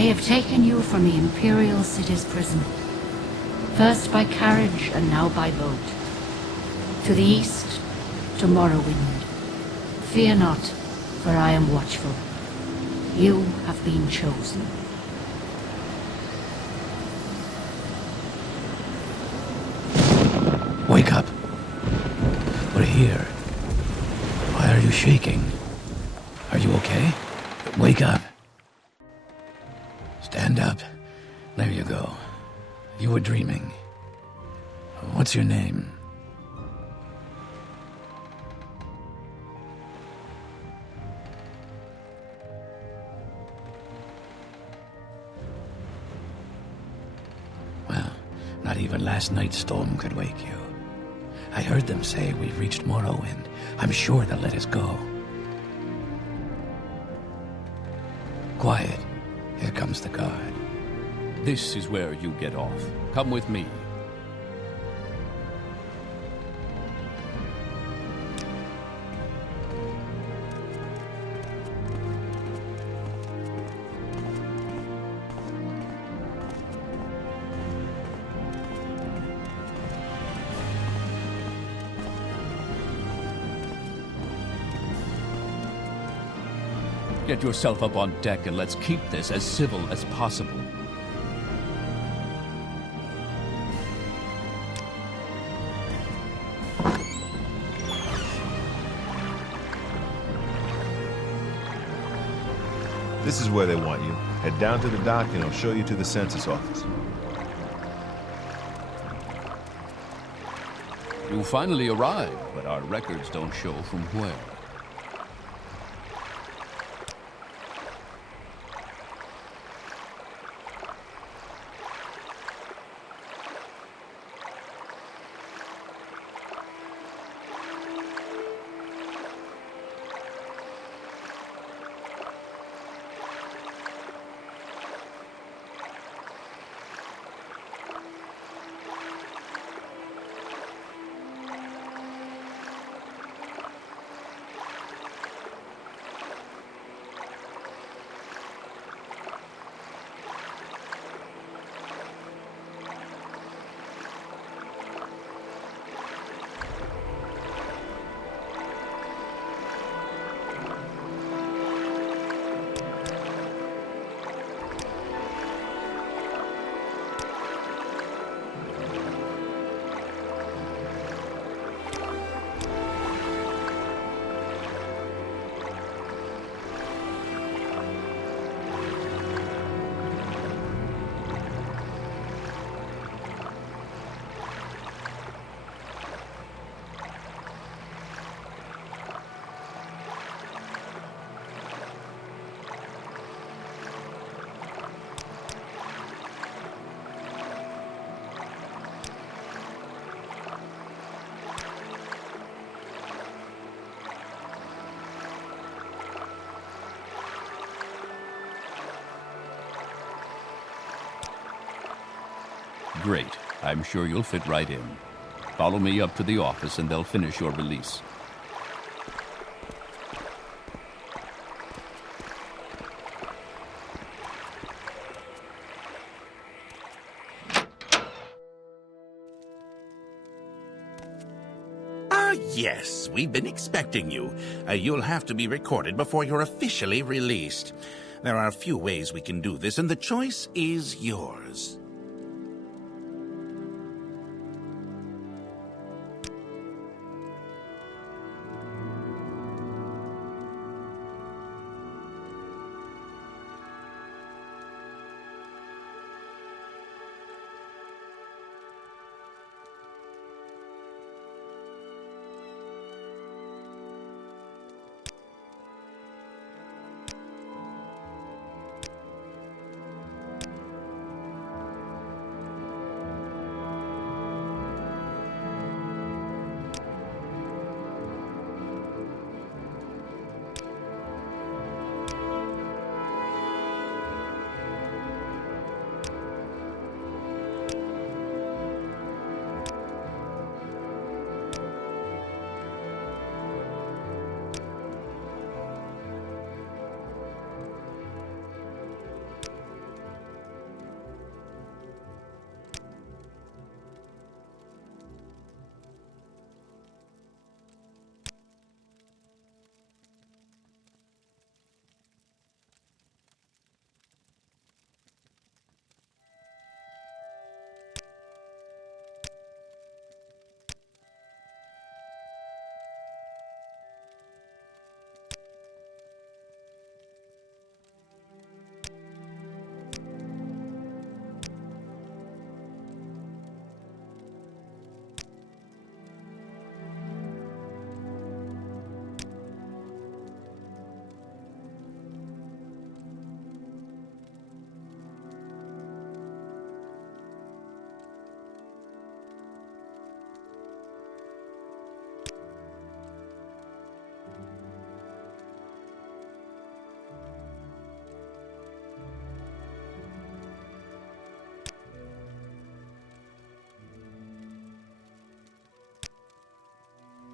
They have taken you from the Imperial City's prison, first by carriage and now by boat. To the east, to Morrowind. Fear not, for I am watchful. You have been chosen. Wake up. We're here. Why are you shaking? Are you okay? Wake up. Stand up. There you go. You were dreaming. What's your name? Well, not even last night's storm could wake you. I heard them say we've reached Morrowind. I'm sure they'll let us go. Quiet. Here comes the guard. This is where you get off. Come with me. Get yourself up on deck and let's keep this as civil as possible. This is where they want you. Head down to the dock and I'll show you to the census office. You finally arrived, but our records don't show from where. Great. I'm sure you'll fit right in. Follow me up to the office and they'll finish your release. Yes, we've been expecting you. You'll have to be recorded before you're officially released. There are a few ways we can do this, and the choice is yours.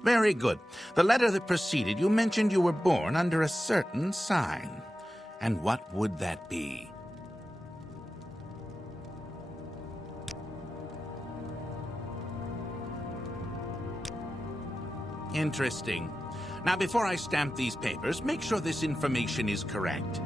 Very good. The letter that preceded you mentioned you were born under a certain sign. And what would that be? Interesting. Now, before I stamp these papers, make sure this information is correct.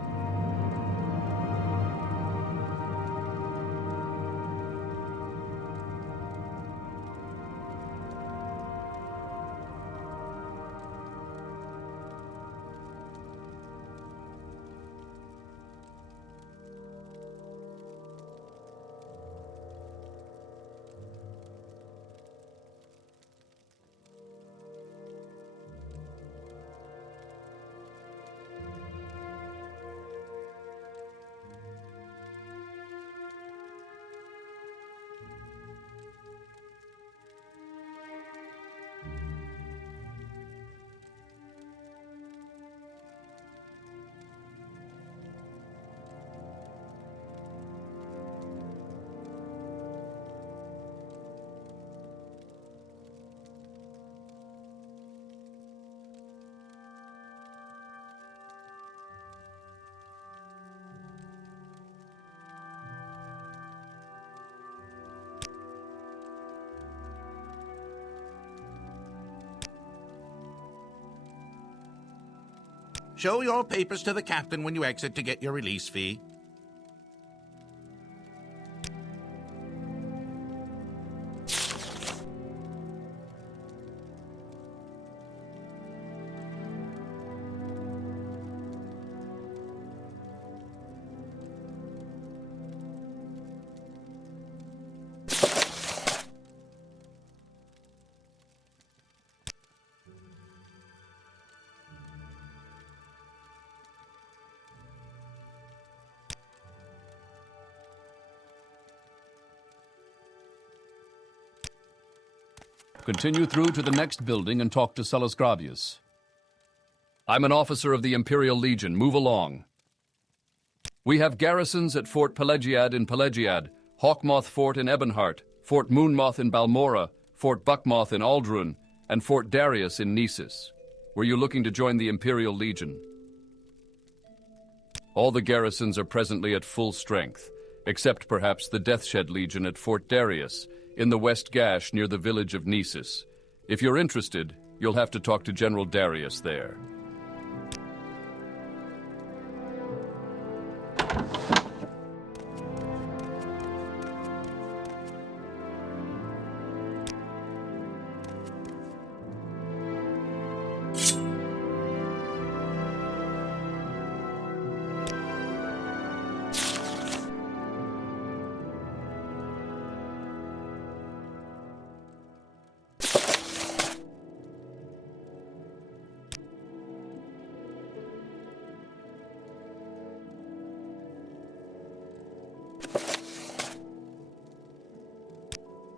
Show your papers to the captain when you exit to get your release fee. Continue through to the next building and talk to Sullus Gravius. I'm an officer of the Imperial Legion. Move along. We have garrisons at Fort Pelagiad in Pelagiad, Hawkmoth Fort in Ebonheart, Fort Moonmoth in Balmora, Fort Buckmoth in Aldrun, and Fort Darius in Nisus. Were you looking to join the Imperial Legion? All the garrisons are presently at full strength, except perhaps the Deathshed Legion at Fort Darius, in the West Gash near the village of Nisus. If you're interested, you'll have to talk to General Darius there.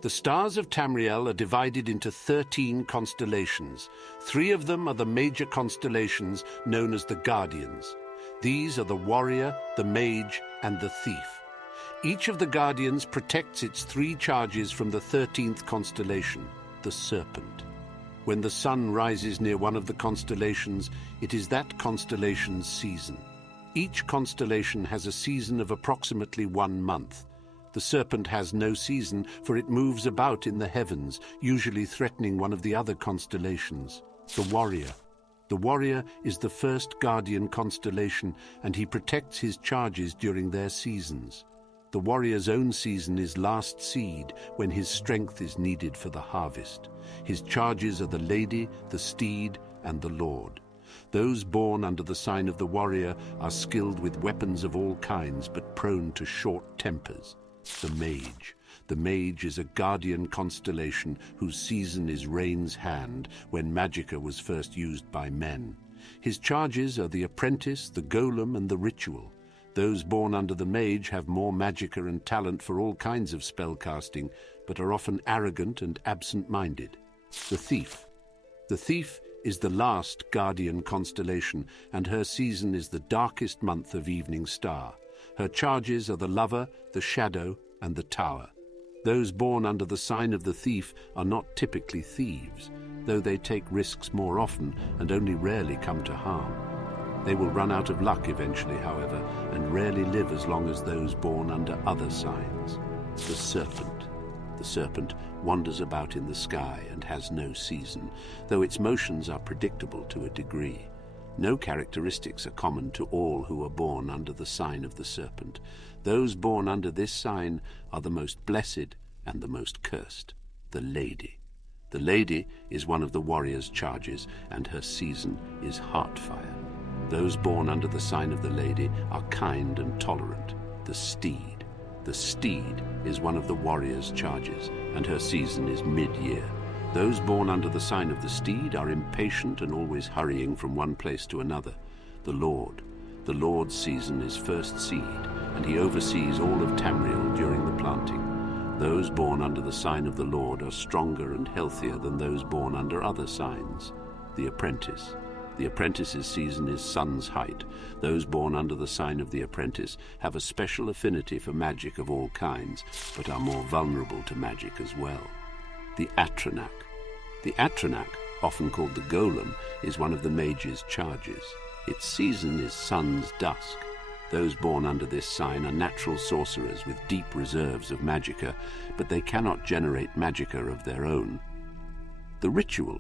The stars of Tamriel are divided into 13 constellations. 3 of them are the major constellations known as the Guardians. These are the Warrior, the Mage, and the Thief. Each of the Guardians protects its 3 charges from the 13th constellation, the Serpent. When the sun rises near one of the constellations, it is that constellation's season. Each constellation has a season of approximately 1 month. The Serpent has no season, for it moves about in the heavens, usually threatening one of the other constellations, the Warrior. The Warrior is the first Guardian constellation, and he protects his charges during their seasons. The Warrior's own season is Last Seed, when his strength is needed for the harvest. His charges are the Lady, the Steed, and the Lord. Those born under the sign of the Warrior are skilled with weapons of all kinds, but prone to short tempers. The Mage. The Mage is a Guardian constellation whose season is Rain's Hand, when magicka was first used by men. His charges are the Apprentice, the Golem, and the Ritual. Those born under the Mage have more magicka and talent for all kinds of spellcasting, but are often arrogant and absent-minded. The Thief. The Thief is the last Guardian constellation, and her season is the darkest month of Evening Star. Her charges are the Lover, the Shadow, and the Tower. Those born under the sign of the Thief are not typically thieves. though they take risks more often and only rarely come to harm. They will run out of luck eventually, however, and rarely live as long as those born under other signs. The serpent. The serpent wanders about in the sky and has no season, though its motions are predictable to a degree. No characteristics are common to all who are born under the sign of the serpent. Those born under this sign are the most blessed and the most cursed. The lady. The lady is one of the warrior's charges, and her season is heartfire. Those born under the sign of the lady are kind and tolerant. The steed. The steed is one of the warrior's charges, and her season is mid-year. Those born under the sign of the steed are impatient and always hurrying from one place to another. The Lord. The Lord's season is first seed, and he oversees all of Tamriel during the planting. Those born under the sign of the Lord are stronger and healthier than those born under other signs. The apprentice. The apprentice's season is sun's height. Those born under the sign of the apprentice have a special affinity for magic of all kinds, but are more vulnerable to magic as well. The Atronach. The Atronach, often called the golem, is one of the mage's charges. Its season is sun's dusk. Those born under this sign are natural sorcerers with deep reserves of magicka, but they cannot generate magicka of their own. The Ritual.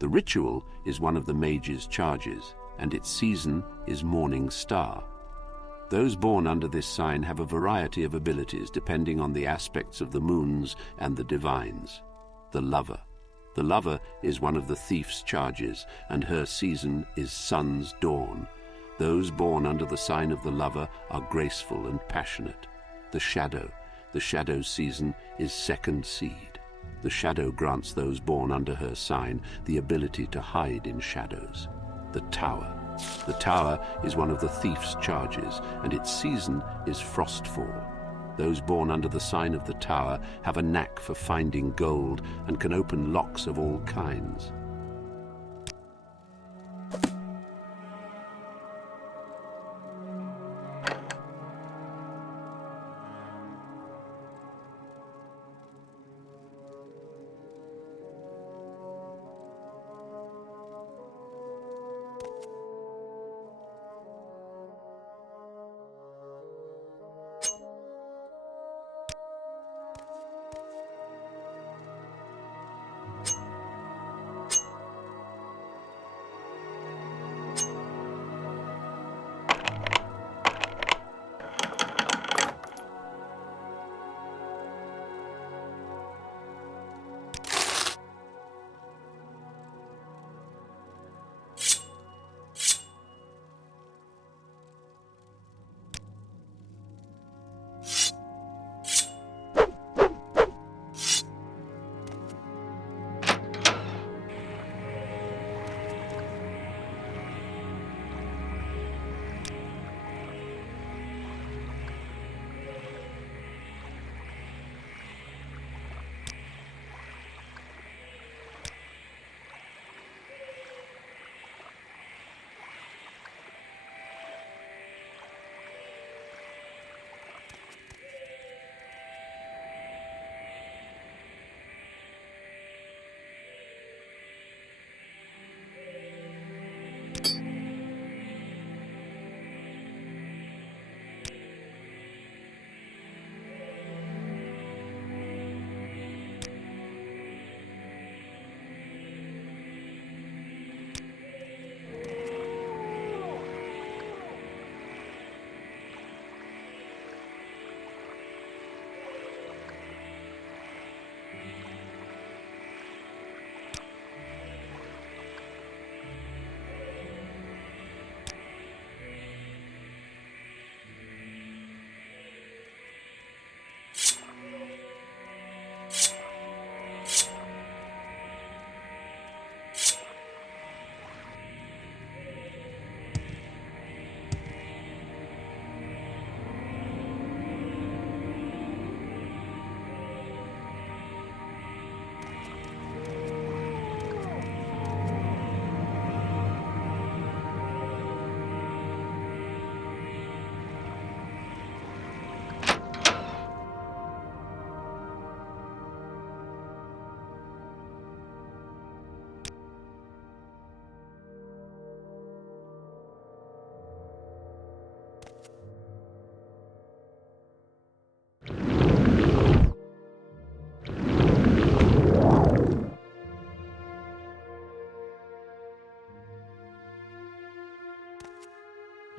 The Ritual is one of the mage's charges, and its season is morning star. Those born under this sign have a variety of abilities depending on the aspects of the moons and the divines. The Lover. The Lover is one of the thief's charges, and her season is sun's dawn. Those born under the sign of the Lover are graceful and passionate. The Shadow. The Shadow's season is second seed. The Shadow grants those born under her sign the ability to hide in shadows. The Tower. The Tower is one of the thief's charges, and its season is frostfall. Those born under the sign of the Tower have a knack for finding gold and can open locks of all kinds.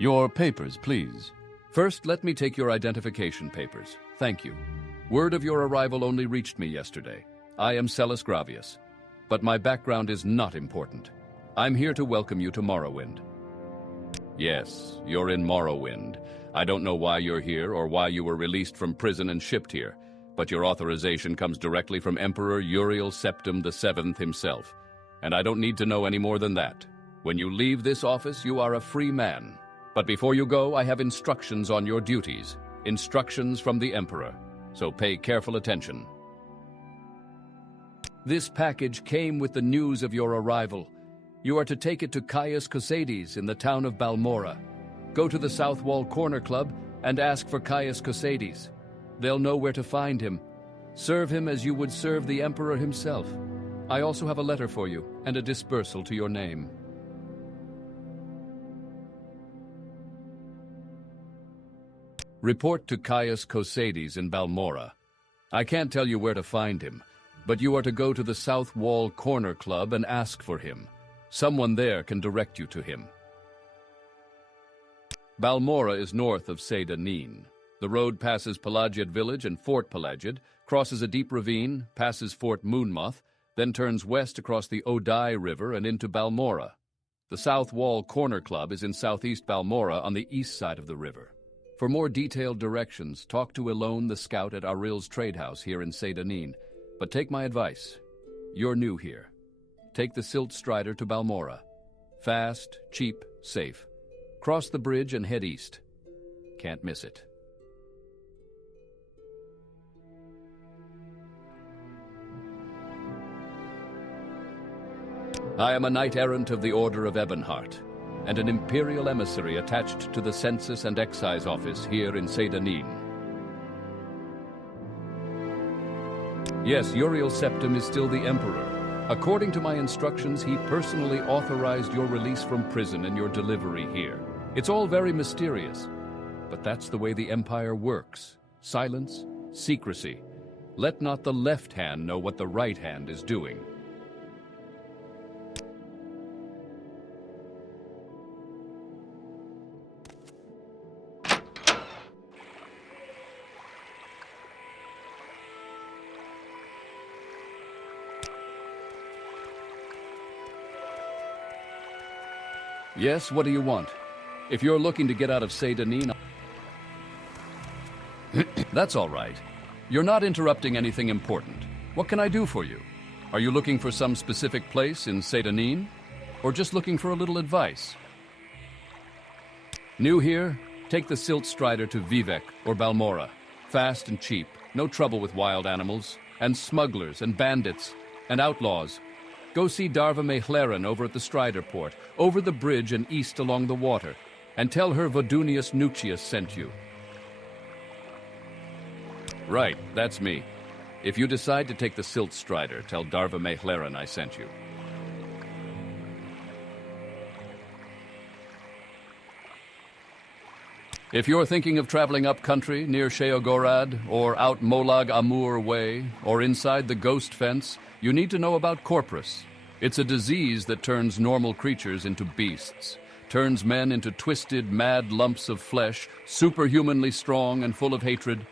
Your papers, please. First, let me take your identification papers. Thank you. Word of your arrival only reached me yesterday. I am Celis Gravius, but my background is not important. I'm here to welcome you to Morrowind. Yes, you're in Morrowind. I don't know why you're here or why you were released from prison and shipped here, but your authorization comes directly from Emperor Uriel Septim VII himself, and I don't need to know any more than that. When you leave this office, you are a free man. But before you go, I have instructions on your duties. Instructions from the Emperor. So pay careful attention. This package came with the news of your arrival. You are to take it to Caius Cosades in the town of Balmora. Go to the South Wall Corner Club and ask for Caius Cosades. They'll know where to find him. Serve him as you would serve the Emperor himself. I also have a letter for you and a dispersal to your name. Report to Caius Cosades in Balmora. I can't tell you where to find him, but you are to go to the South Wall Corner Club and ask for him. Someone there can direct you to him. Balmora is north of Seda Neen. The road passes Pelagiad Village and Fort Pelagiad, crosses a deep ravine, passes Fort Moonmoth, then turns west across the Odai River and into Balmora. The South Wall Corner Club is in southeast Balmora on the east side of the river. For more detailed directions, talk to Elone the scout at Aril's trade house here in Seda Neen. But take my advice. You're new here. Take the Silt Strider to Balmora. Fast, cheap, safe. Cross the bridge and head east. Can't miss it. I am a knight-errant of the Order of Ebonheart, and an imperial emissary attached to the Census and Excise Office here in Seda Neen. Yes, Uriel Septim is still the Emperor. According to my instructions, he personally authorized your release from prison and your delivery here. It's all very mysterious, but that's the way the Empire works. Silence, secrecy. Let not the left hand know what the right hand is doing. Yes, what do you want? If you're looking to get out of Seda Neen... That's all right. You're not interrupting anything important. What can I do for you? Are you looking for some specific place in Seda Neen? Or just looking for a little advice? New here? Take the Silt Strider to Vivek or Balmora. Fast and cheap. No trouble with wild animals. And smugglers and bandits. And outlaws. Go see Darva Mechlaren over at the Strider Port, over the bridge and east along the water, and tell her Vodunius Nucius sent you. Right, that's me. If you decide to take the Silt Strider, tell Darva Mechlaren I sent you. If you're thinking of traveling up country near Sheogorad, or out Molag Amur way, or inside the Ghost Fence, you need to know about Corpus. It's a disease that turns normal creatures into beasts, turns men into twisted, mad lumps of flesh, superhumanly strong and full of hatred.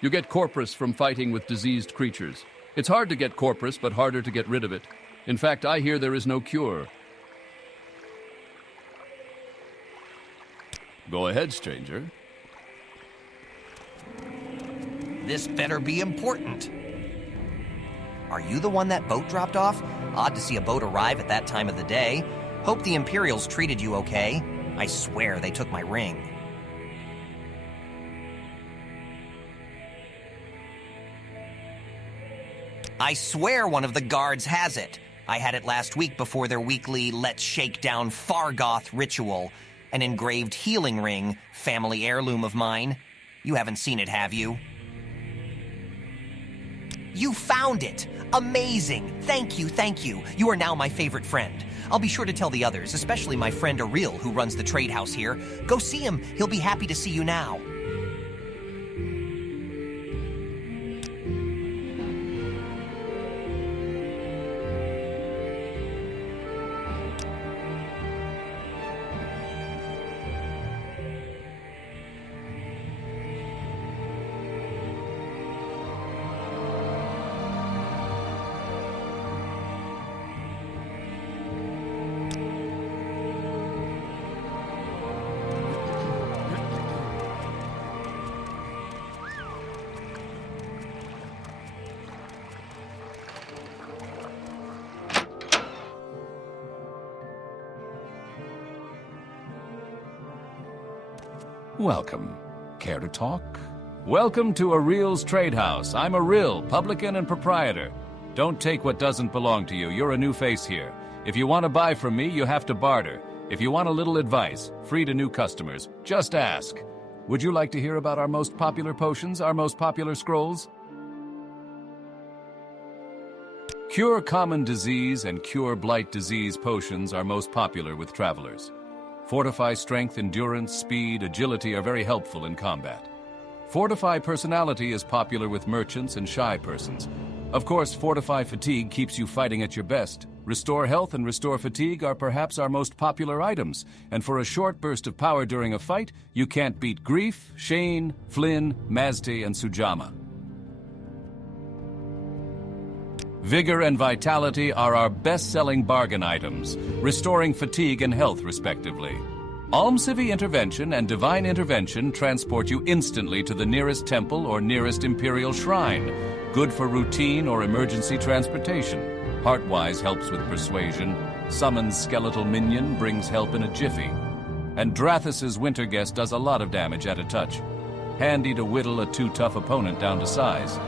You get Corpus from fighting with diseased creatures. It's hard to get Corpus, but harder to get rid of it. In fact, I hear there is no cure. Go ahead, stranger. This better be important. Are you the one that boat dropped off? Odd to see a boat arrive at that time of the day. Hope the Imperials treated you okay. I swear they took my ring. I swear one of the guards has it. I had it last week before their weekly Let's Shake Down Fargoth ritual. An engraved healing ring, family heirloom of mine. You haven't seen it, have you? You found it! Amazing! Thank you, thank you. You are now my favorite friend. I'll be sure to tell the others, especially my friend Aril, who runs the trade house here. Go see him. He'll be happy to see you now. Welcome. Care to talk? Welcome to Aril's Trade House. I'm Aril, publican and proprietor. Don't take what doesn't belong to you. You're a new face here. If you want to buy from me, you have to barter. If you want a little advice, free to new customers, just ask. Would you like to hear about our most popular potions, our most popular scrolls? Cure common disease and cure blight disease potions are most popular with travelers. Fortify strength, endurance, speed, agility are very helpful in combat. Fortify personality is popular with merchants and shy persons. Of course, Fortify fatigue keeps you fighting at your best. Restore health and restore fatigue are perhaps our most popular items, and for a short burst of power during a fight, you can't beat Grief, Shane, Flynn, Mazte, and Sujama. Vigor and Vitality are our best-selling bargain items, restoring fatigue and health respectively. Almcivi Intervention and Divine Intervention transport you instantly to the nearest temple or nearest Imperial Shrine, good for routine or emergency transportation. Heartwise helps with persuasion. Summons Skeletal Minion brings help in a jiffy. And Drathus's Winter Guest does a lot of damage at a touch. Handy to whittle a too tough opponent down to size.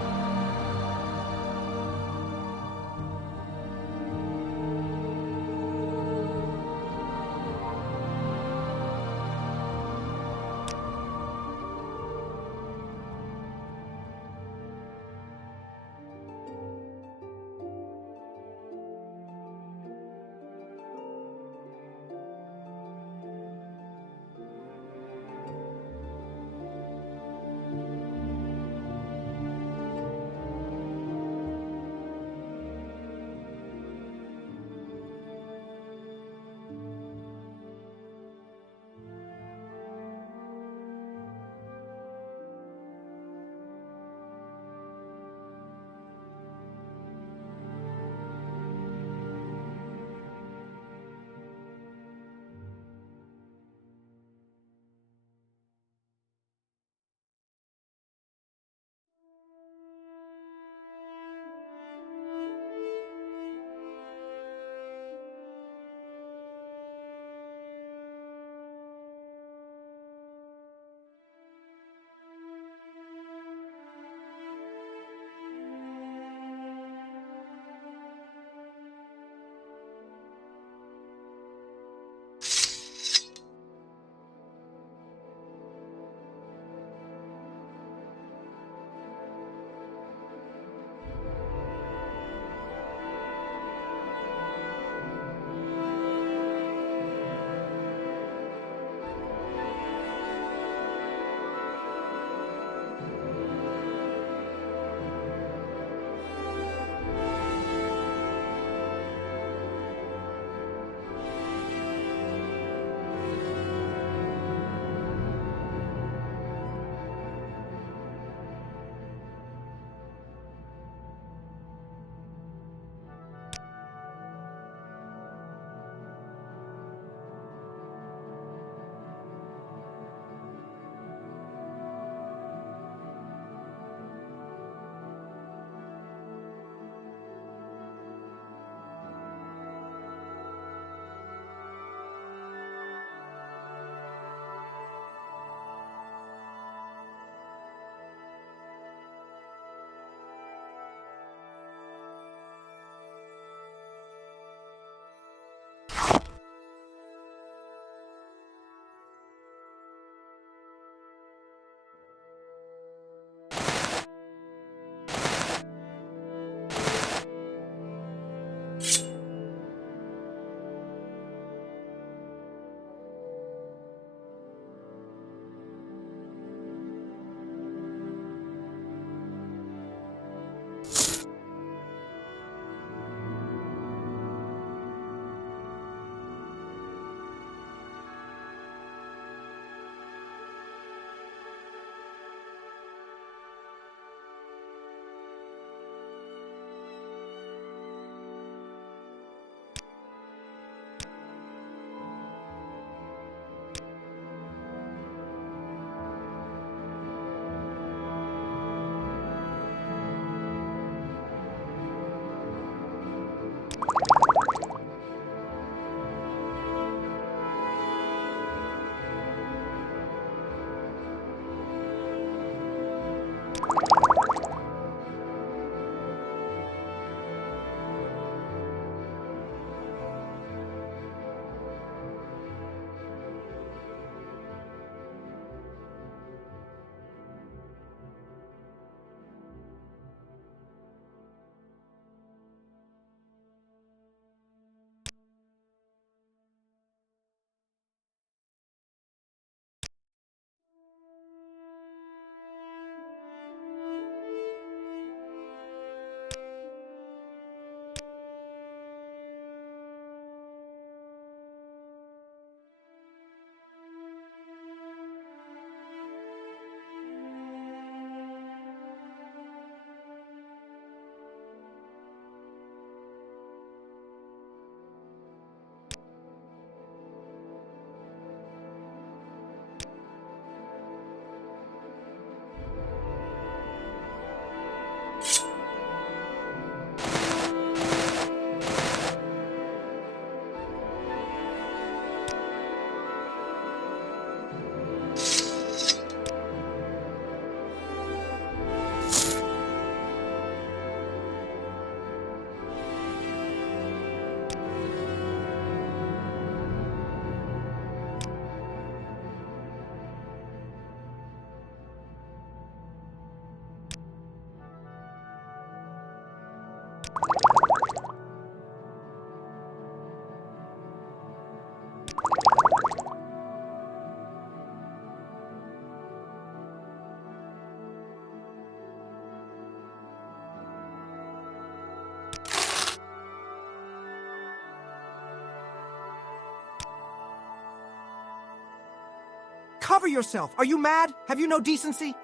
Cover yourself! Are you mad? Have you no decency?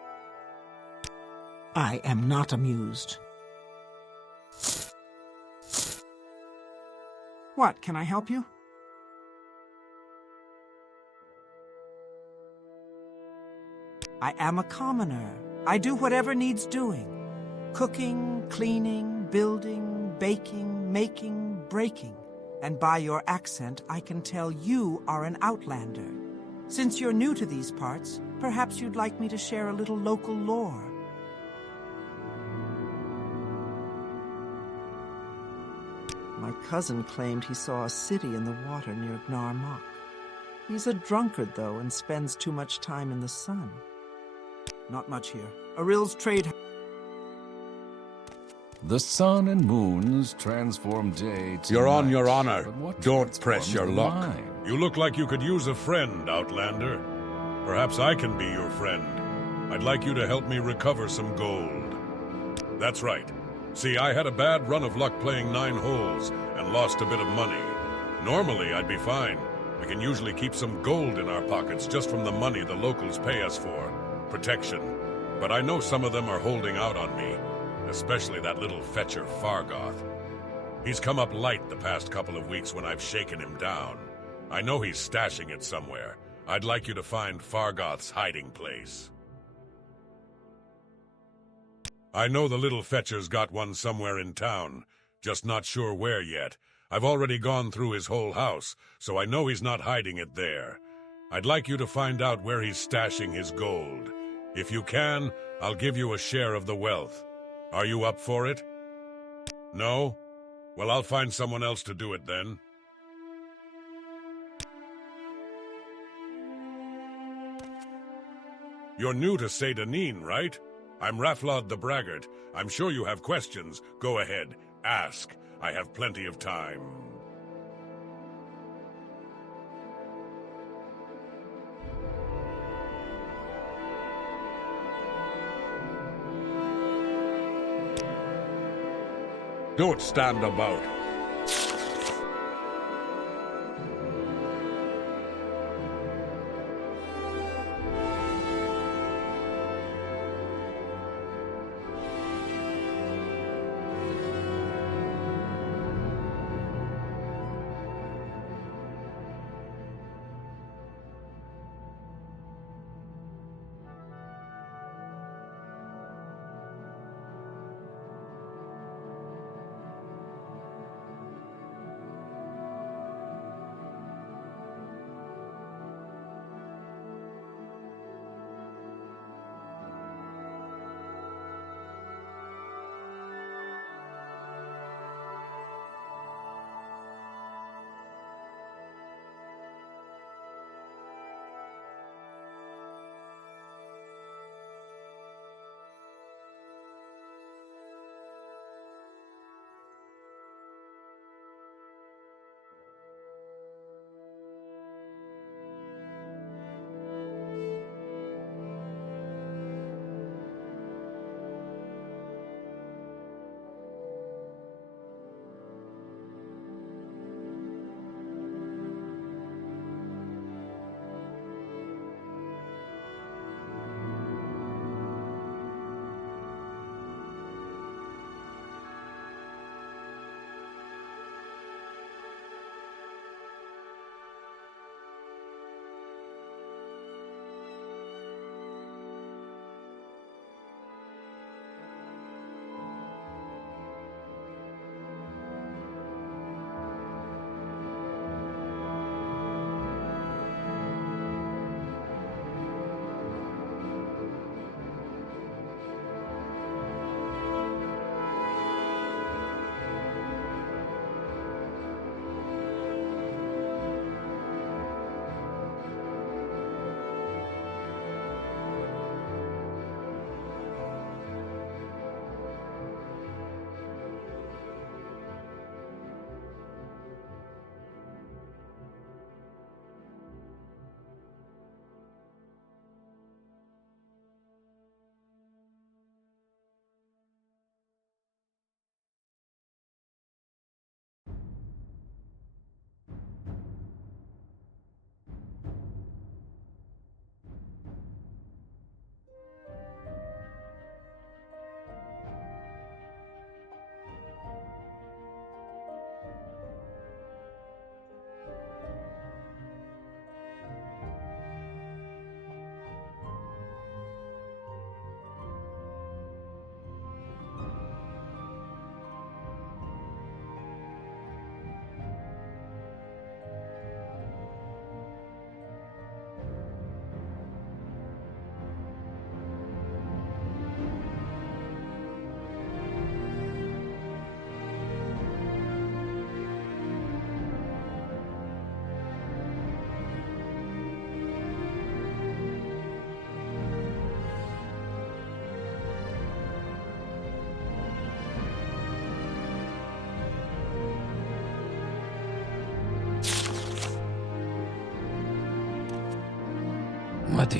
I am not amused. What, can I help you? I am a commoner. I do whatever needs doing. Cooking, cleaning, building, baking, making, breaking. And by your accent, I can tell you are an outlander. Since you're new to these parts, perhaps you'd like me to share a little local lore. My cousin claimed he saw a city in the water near Gnarmok. He's a drunkard, though, and spends too much time in the sun. Not much here. Aril's trade... The sun and moons transform day to You're on night, your honor. but what Don't press transforms your the luck. mind? You look like you could use a friend, Outlander. Perhaps I can be your friend. I'd like you to help me recover some gold. That's right. See, I had a bad run of luck playing 9 holes and lost a bit of money. Normally, I'd be fine. We can usually keep some gold in our pockets just from the money the locals pay us for. Protection. But I know some of them are holding out on me. Especially that little fetcher Fargoth. He's come up light the past couple of weeks when I've shaken him down. I know he's stashing it somewhere. I'd like you to find Fargoth's hiding place. I know the little fetcher's got one somewhere in town, just not sure where yet. I've already gone through his whole house, so I know he's not hiding it there. I'd like you to find out where he's stashing his gold. If you can, I'll give you a share of the wealth. Are you up for it? No? Well, I'll find someone else to do it then. You're new to Seydanin, right? I'm Raflod the Braggart. I'm sure you have questions. Go ahead, ask. I have plenty of time. Don't stand about.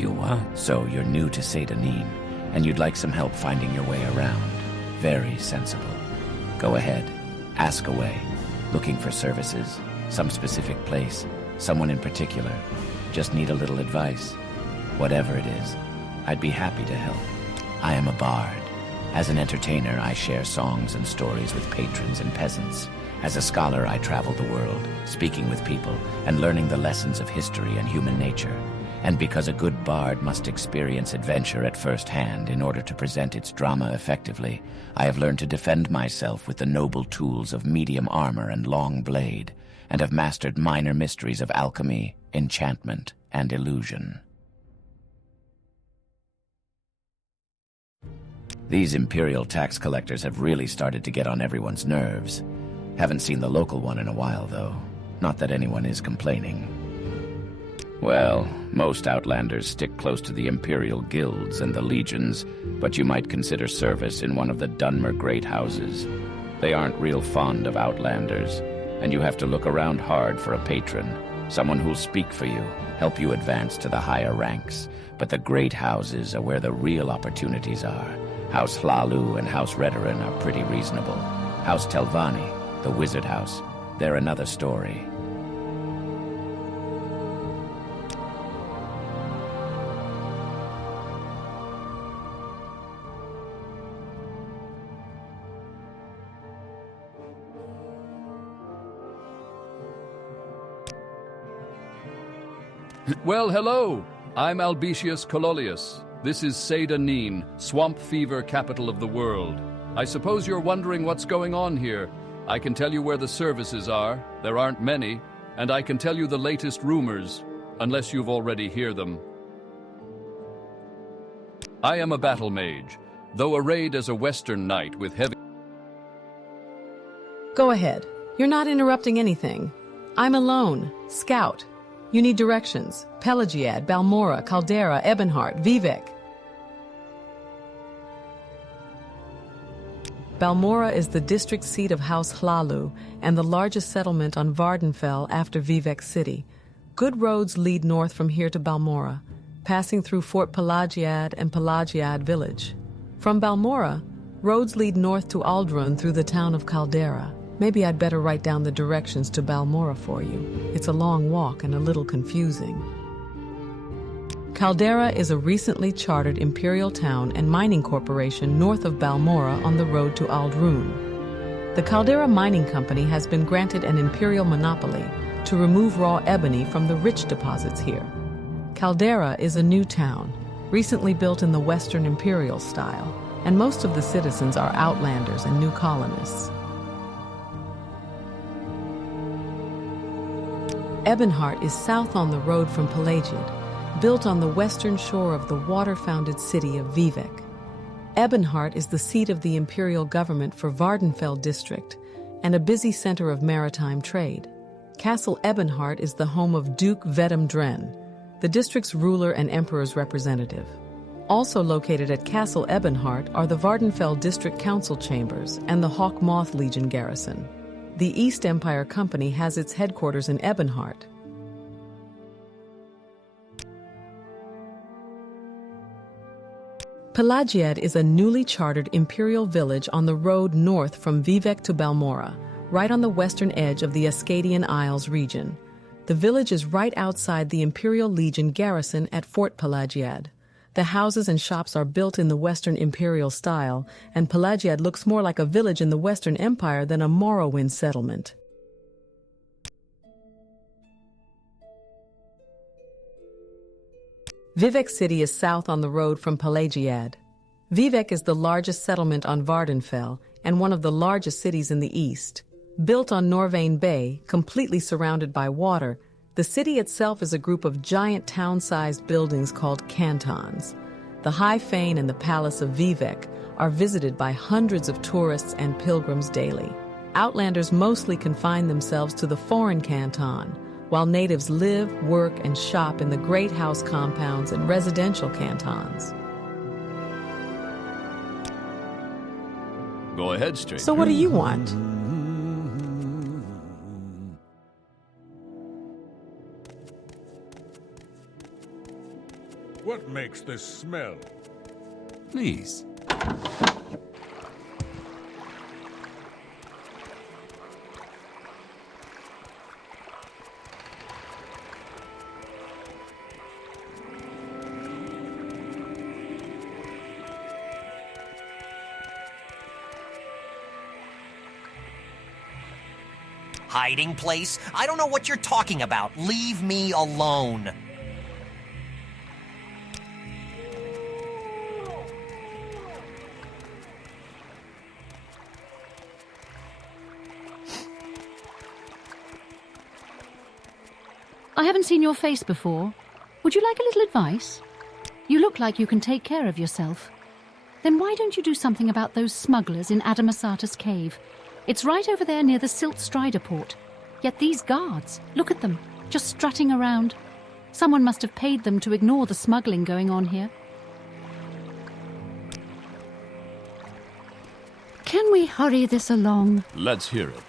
you what? So you're new to Seydanin, and you'd like some help finding your way around. Very sensible. Go ahead. Ask away. Looking for services? Some specific place? Someone in particular? Just need a little advice? Whatever it is, I'd be happy to help. I am a bard. As an entertainer, I share songs and stories with patrons and peasants. As a scholar, I travel the world, speaking with people and learning the lessons of history and human nature. And because a good bard must experience adventure at first hand in order to present its drama effectively, I have learned to defend myself with the noble tools of medium armor and long blade, and have mastered minor mysteries of alchemy, enchantment, and illusion. These Imperial tax collectors have really started to get on everyone's nerves. Haven't seen the local one in a while, though. Not that anyone is complaining. Well, most Outlanders stick close to the Imperial guilds and the legions, but you might consider service in one of the Dunmer Great Houses. They aren't real fond of Outlanders, and you have to look around hard for a patron, someone who'll speak for you, help you advance to the higher ranks. But the Great Houses are where the real opportunities are. House Hlalu and House Redoran are pretty reasonable. House Telvanni, the Wizard House, they're another story. Well, hello! I'm Albitius Cololius. This is Seydanin, swamp fever capital of the world. I suppose you're wondering what's going on here. I can tell you where the services are. There aren't many. And I can tell you the latest rumors, unless you've already heard them. I am a battle mage, though arrayed as a Western knight with heavy... Go ahead. You're not interrupting anything. I'm alone. Scout. You need directions. Pelagiad, Balmora, Caldera, Ebonheart, Vivek. Balmora is the district seat of House Hlalu and the largest settlement on Vvardenfell after Vivek City. Good roads lead north from here to Balmora, passing through Fort Pelagiad and Pelagiad village. From Balmora, roads lead north to Aldrun through the town of Caldera. Maybe I'd better write down the directions to Balmora for you. It's a long walk and a little confusing. Caldera is a recently chartered imperial town and mining corporation north of Balmora on the road to Aldrun. The Caldera Mining Company has been granted an imperial monopoly to remove raw ebony from the rich deposits here. Caldera is a new town, recently built in the Western imperial style, and most of the citizens are outlanders and new colonists. Ebonheart is south on the road from Pelagiad, built on the western shore of the water-founded city of Vivek. Ebonheart is the seat of the imperial government for Vvardenfell district and a busy center of maritime trade. Castle Ebonheart is the home of Duke Vedum Dren, the district's ruler and emperor's representative. Also located at Castle Ebonheart are the Vvardenfell District Council chambers and the Hawk Moth Legion garrison. The East Empire Company has its headquarters in Ebonheart. Pelagiad is a newly chartered imperial village on the road north from Vivek to Balmora, right on the western edge of the Ascadian Isles region. The village is right outside the Imperial Legion garrison at Fort Pelagiad. The houses and shops are built in the Western imperial style, and Pelagiad looks more like a village in the Western Empire than a Morrowind settlement. Vivek City is south on the road from Pelagiad. Vivek is the largest settlement on Vvardenfell and one of the largest cities in the east. Built on Norvain Bay, completely surrounded by water, the city itself is a group of giant town-sized buildings called cantons. The High Fane and the Palace of Vivek are visited by hundreds of tourists and pilgrims daily. Outlanders mostly confine themselves to the foreign canton, while natives live, work, and shop in the great house compounds and residential cantons. Go ahead, stranger. So what do you want? What What makes this smell? Please. Hiding place? I don't know what you're talking about. Leave me alone. I haven't seen your face before. Would you like a little advice? You look like you can take care of yourself. Then why don't you do something about those smugglers in Adamasata's cave? It's right over there near the Silt Strider port. Yet these guards, look at them, just strutting around. Someone must have paid them to ignore the smuggling going on here. Can we hurry this along? Let's hear it.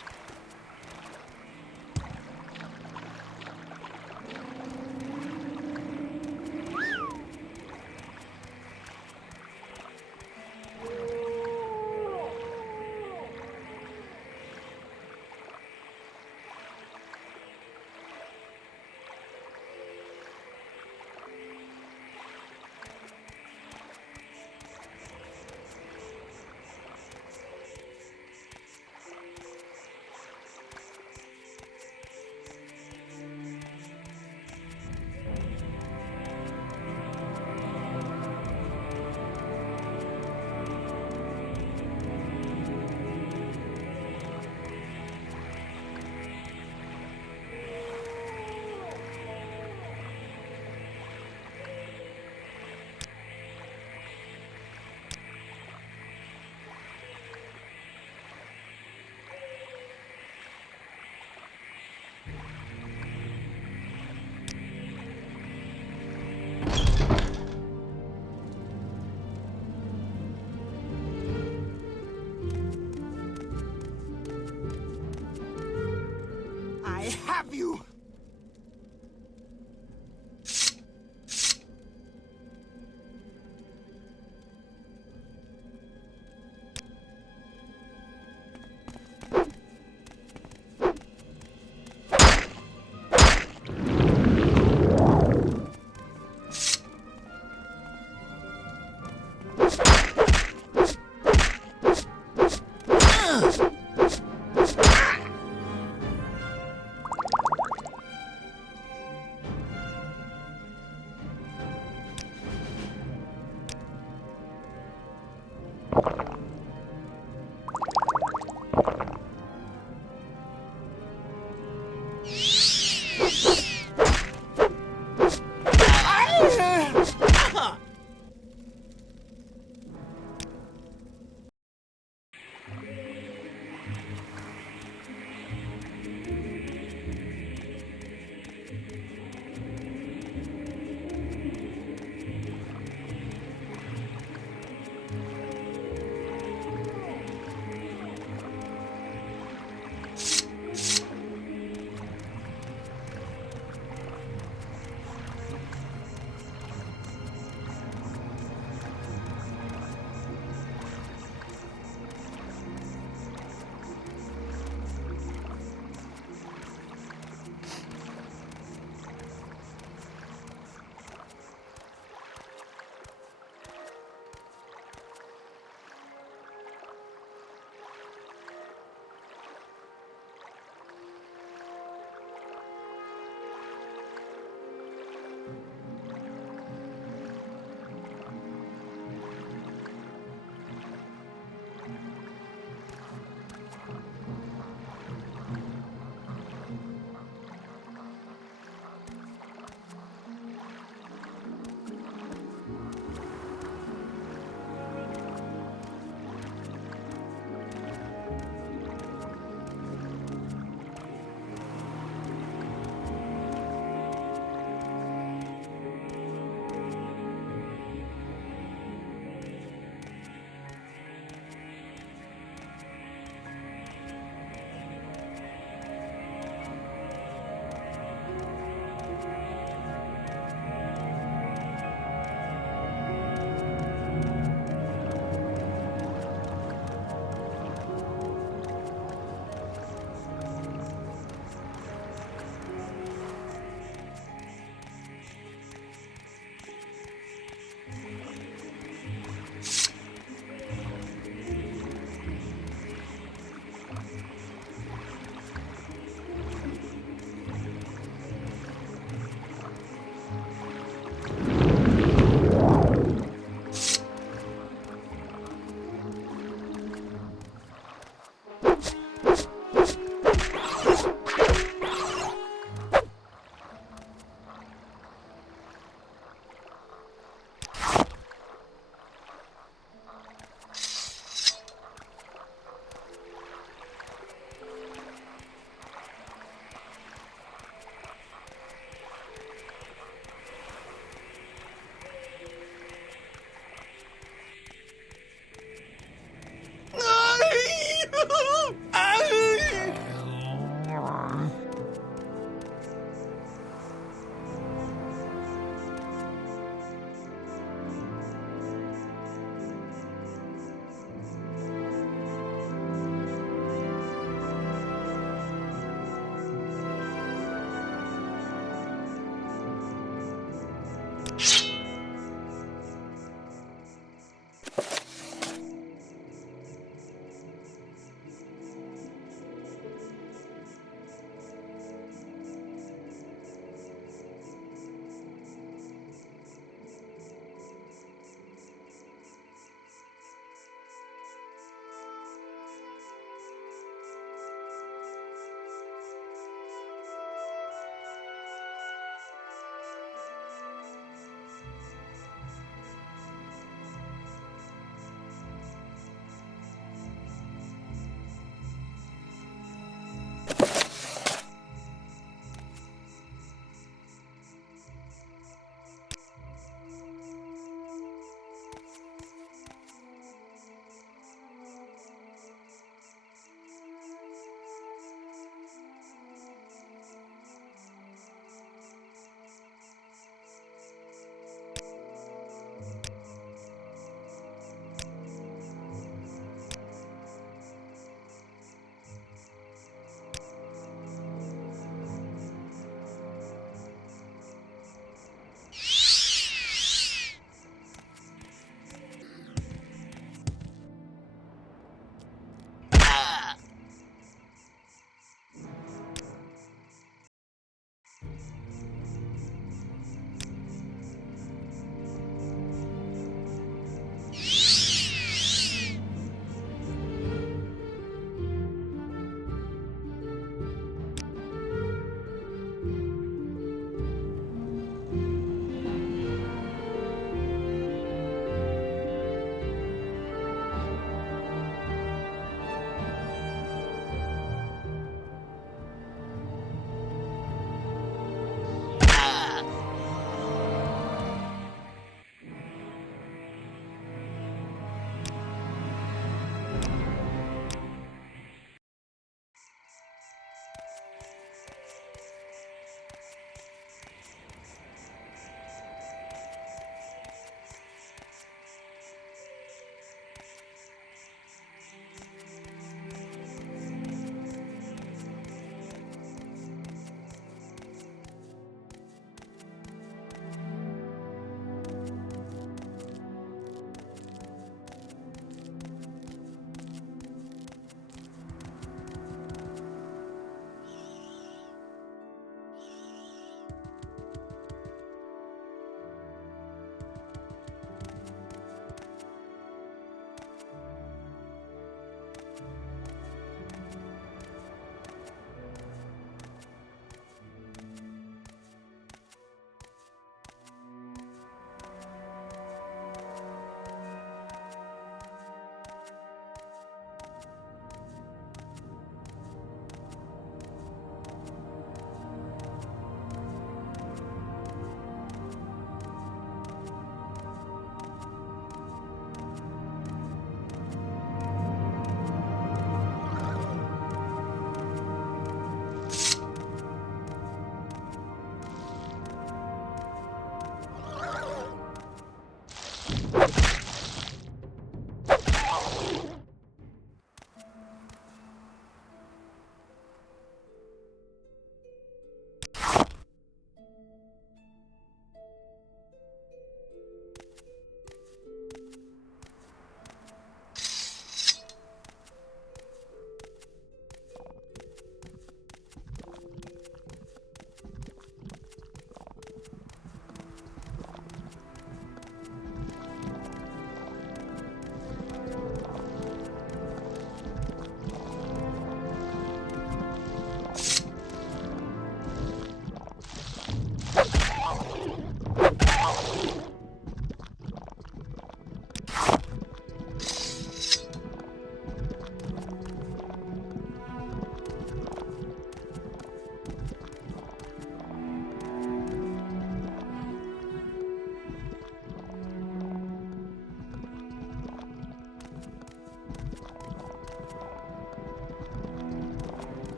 Have you?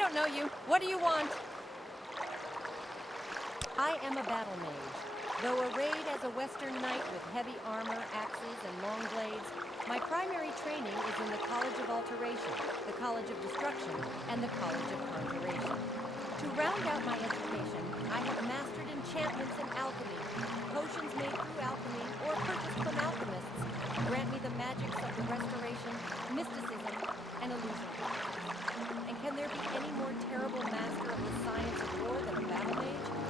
don't know you. What do you want? I am a battle mage. Though arrayed as a Western knight with heavy armor, axes, and long blades, my primary training is in the College of Alteration, the College of Destruction, and the College of Conjuration. To round out my education, I have mastered enchantments and alchemy. Potions made through alchemy or purchased from alchemists grant me the magics of the restoration, mysticism, and illusion. And can there be any more terrible master of the science of war than a battle mage?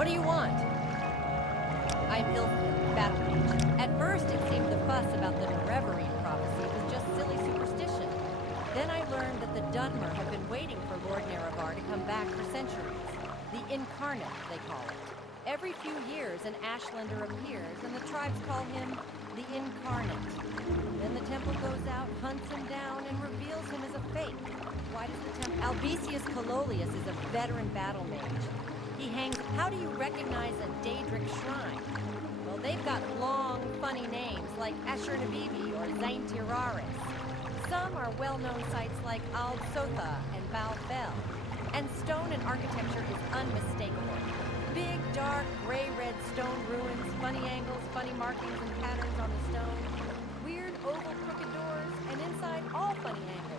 What do you want? I'm Ilfil, battle mage. At first, it seemed the fuss about the Nerevarine prophecy was just silly superstition. Then I learned that the Dunmer have been waiting for Lord Nerevar to come back for centuries. The Incarnate, they call it. Every few years, an Ashlander appears, and the tribes call him the Incarnate. Then the temple goes out, hunts him down, and reveals him as a fake. Why does the temple... Albesius Cololius is a veteran battle mage. He hangs... How do you recognize a Daedric shrine? Well, they've got long, funny names like Ashur-Nabibi or Zain Tiraris. Some are well-known sites like Al-Sotha and Vvardenfell. And stone and architecture is unmistakable. Big, dark, gray-red stone ruins, funny angles, funny markings and patterns on the stone. Weird oval crooked doors, and inside all funny angles.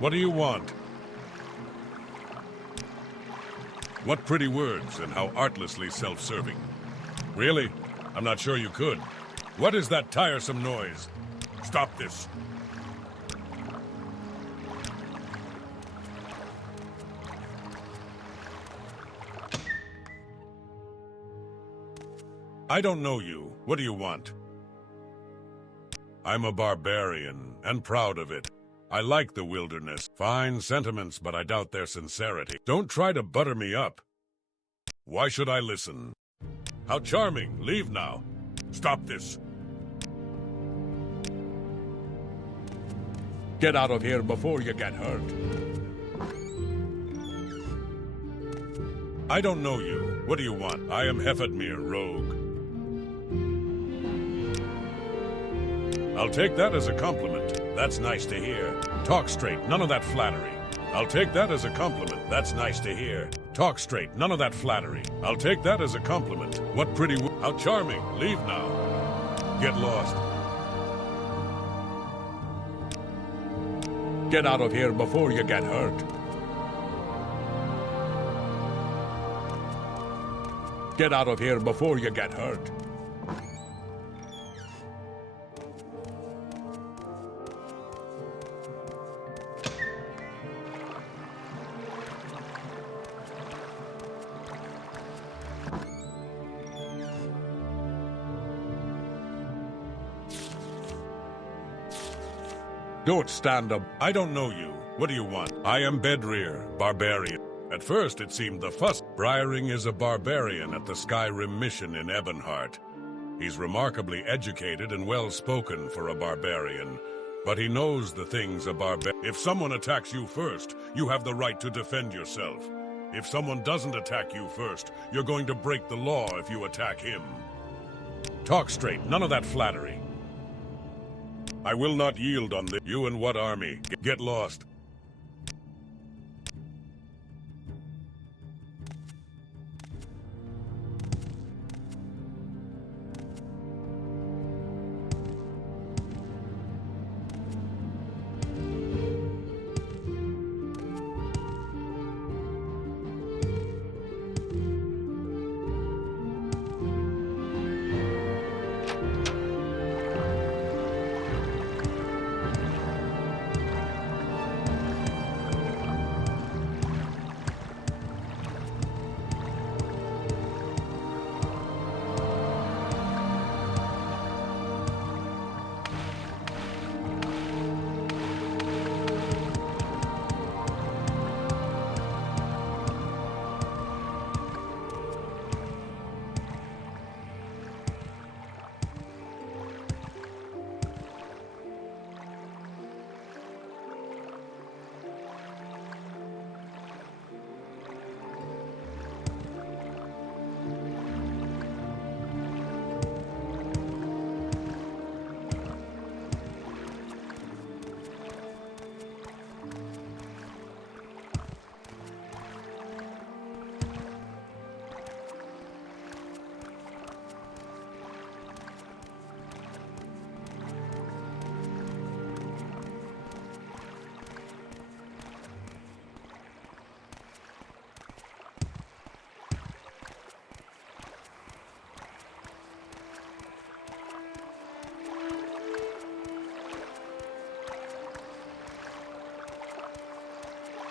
What do you want? What pretty words, and how artlessly self-serving. Really? I'm not sure you could. What is that tiresome noise? Stop this. I don't know you. What do you want? I'm a barbarian, and proud of it. I like the wilderness. Fine sentiments, but I doubt their sincerity. Don't try to butter me up. Why should I listen? How charming. Leave now. Stop this. Get out of here before you get hurt. I don't know you. What do you want? I am Hefedmir, rogue. I'll take that as a compliment. That's nice to hear. Talk straight, none of that flattery. I'll take that as a compliment. That's nice to hear. Talk straight, none of that flattery. I'll take that as a compliment. What pretty How charming. Leave now. Get lost. Get out of here before you get hurt. Get out of here before you get hurt. Don't stand up. I don't know you. What do you want? I am Bedrir, barbarian. At first it seemed the fuss. Briaring is a barbarian at the Skyrim mission in Ebonheart. He's remarkably educated and well-spoken for a barbarian, but he knows the things a barbarian... If someone attacks you first, you have the right to defend yourself. If someone doesn't attack you first, you're going to break the law if you attack him. Talk straight, none of that flattery. I will not yield on this. You and what army? Get lost.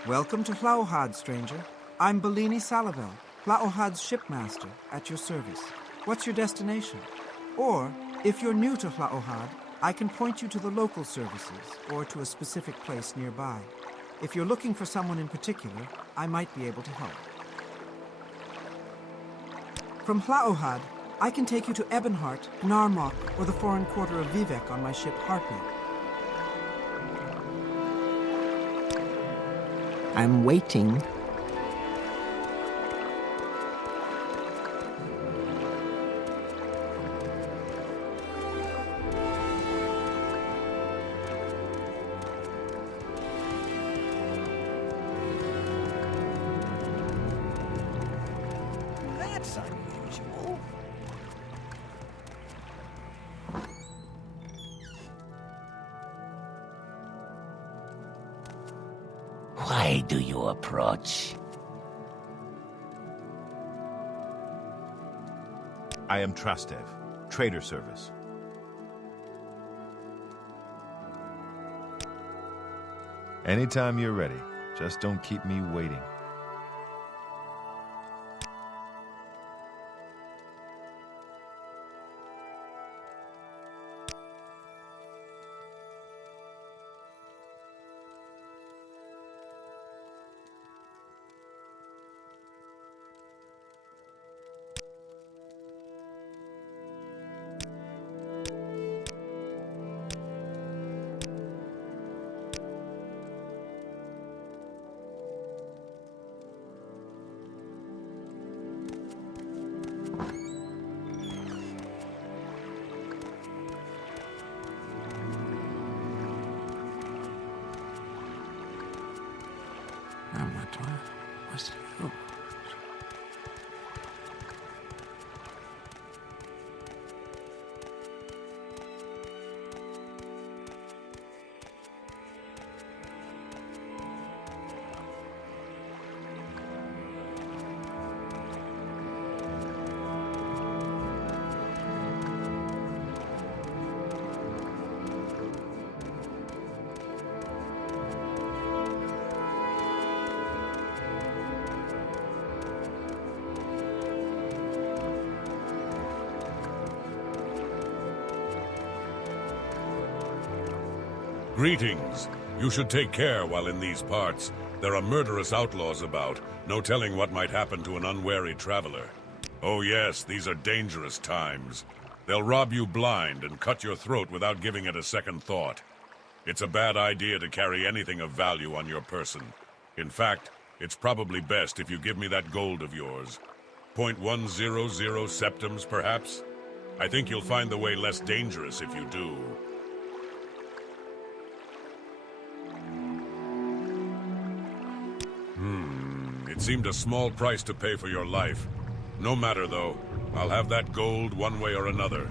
Welcome to Hlauhad, stranger. I'm Bellini Salavel, Hlauhad's shipmaster, at your service. What's your destination? Or, if you're new to Hlauhad, I can point you to the local services, or to a specific place nearby. If you're looking for someone in particular, I might be able to help. From Hlauhad, I can take you to Ebonheart, Narmok, or the foreign quarter of Vivek on my ship Harpy. I'm waiting. That's unusual. Why do you approach? I am Trastev, trader service. Anytime you're ready, just don't keep me waiting. Greetings. You should take care while in these parts. There are murderous outlaws about. No telling what might happen to an unwary traveler. Oh yes, these are dangerous times. They'll rob you blind and cut your throat without giving it a second thought. It's a bad idea to carry anything of value on your person. In fact, it's probably best if you give me that gold of yours. 0.100 septums, perhaps? I think you'll find the way less dangerous if you do. It seemed a small price to pay for your life. No matter, though. I'll have that gold one way or another.